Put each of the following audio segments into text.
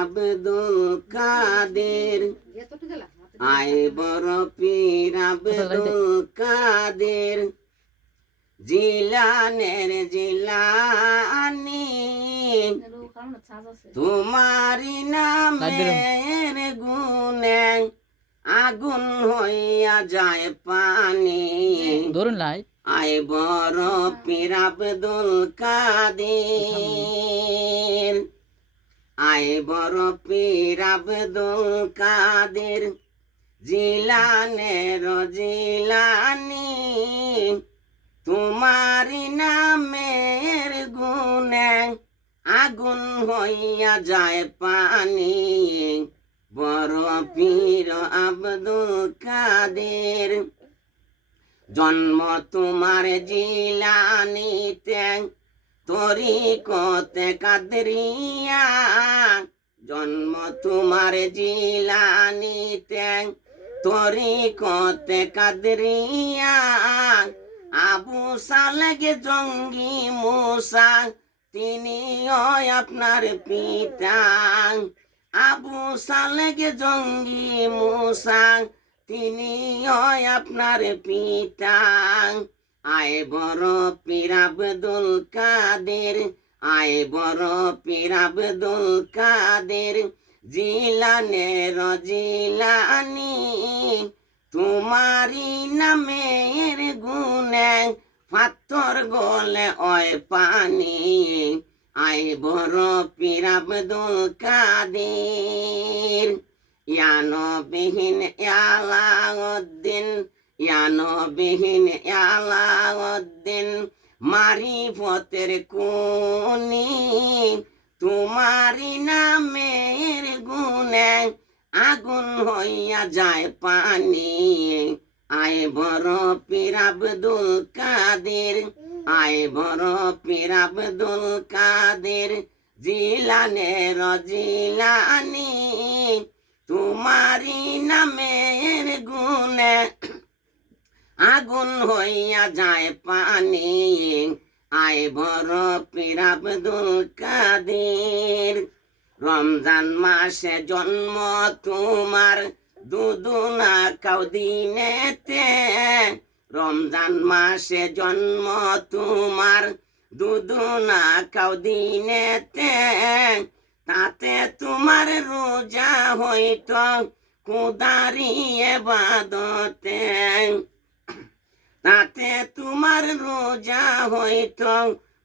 আব্দুল কাদের আয় বড় পীর আব্দুল কাদের জিলানের জিলানি তোমারি নামের গুণে আগুন হইয়া যায় পানি ধরুন লাই আয় বড় পীর আব্দুল কাদের আয় বড় পীর আব্দুল কাদের জিলানের জিলানি তোমারি নামের গুণে আগুন হইয়া যায় পানি বড় পীর আব্দুল কাদের জন্ম তোমার জিলানিতে তরিকতে কাদরিয়া জন্ম তোমার জিলানিতে তরিকতে কাদরিয়া আবু সালেগে জঙ্গি মুসা তিনি আপনার পিতা আবু সালেগে জঙ্গি মুসা তিনি আপনার পিতা আয় বড় পীর আব্দুল কাদের আয় বড় পীর আব্দুল কাদের জিলানের জিলানি তোমারি নামের গুণে পাথর গলে ওই পানি আয় বড় পীর আব্দুল কাদের ইয়ানবিহীন আলাউদ্দিন ইয়ানবিহীন আলাউদ্দিন মারিফতের কুনি তোমারি নামের গুণে আগুন হইয়া যায় পানি আয় বড় পীর আব্দুল কাদের আয় বড় পীর আব্দুল কাদের জিলানের জিলানি তোমারি নামের গুণে আগুন হইয়া যায় পানি আয় বড় পীর আব্দুল কাদের রমজান মাসে জন্ম তোমার দুদুনা কাউদিনেতে রমজান মাসে জন্ম তোমার দুদুনা কাউদিনেতে তাতে তোমার রোজা হইত কুদারি ইবাদতে তাতে তোমার রোজা হইত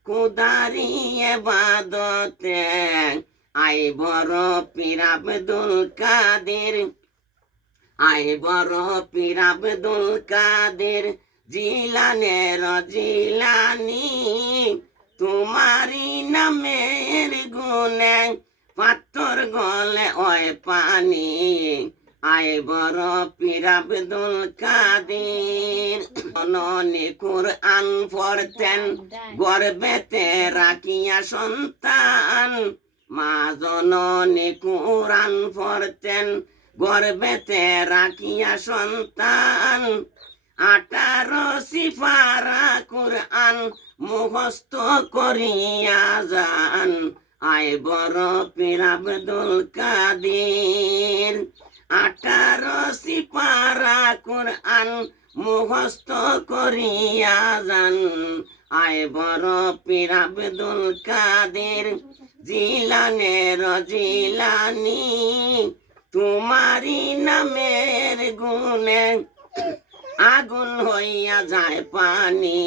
কুদারি ইবাদতে আয় বড় পীর আব্দুল কাদের আয় বড় পীর আব্দুল কাদের জিলানের জিলানি তোমারি নামের গুণে পাথর গলে ওই পানি আয় বড় পীর আব্দুল কাদের জননী কুরআন পড়তেন গর্ভেতে রাখিয়া সন্তান মা জননী কুরআন পড়তেন গর্ভেতে রাখিয়া সন্তান 18 সিফারা কুরআন মুখস্থ করিয়া যান আয় বড় পীর আব্দুল কাদের 18 সিফারা কুরআন মুখস্থ করিয়া যান আয় বড় পীর আব্দুল কাদের জিলানের জিলানি তোমারি নামের গুণে আগুন হইয়া যায় পানি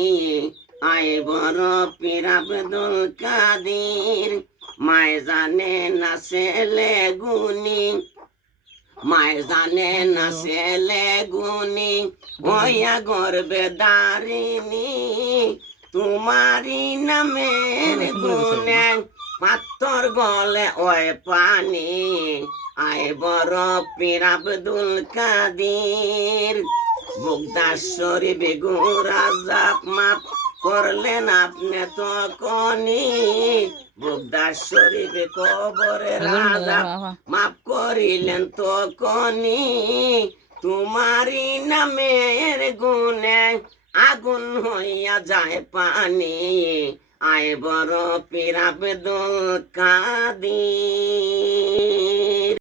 আয় বড় পীর আব্দুল কাদের মায় জানে না ছেলে গুনি মায় জানে না ছেলে গুনি হইয়া গর্বে দারিনি তোমারি নামের গুণে পাথর গলে ওই পানি আয় বড় পীর আব্দুল কাদের মুগদাশ্বরী বেগুরা জাপ মাপ করলেন আপনি তো কনি মুগদাশ্বরী বে কবরে রাজা মাপ করিলেন তো কনি তোমারি নামের গুণে আগুন হইয়া যায় পানি আয় বড় পীর আব্দুল কাদের।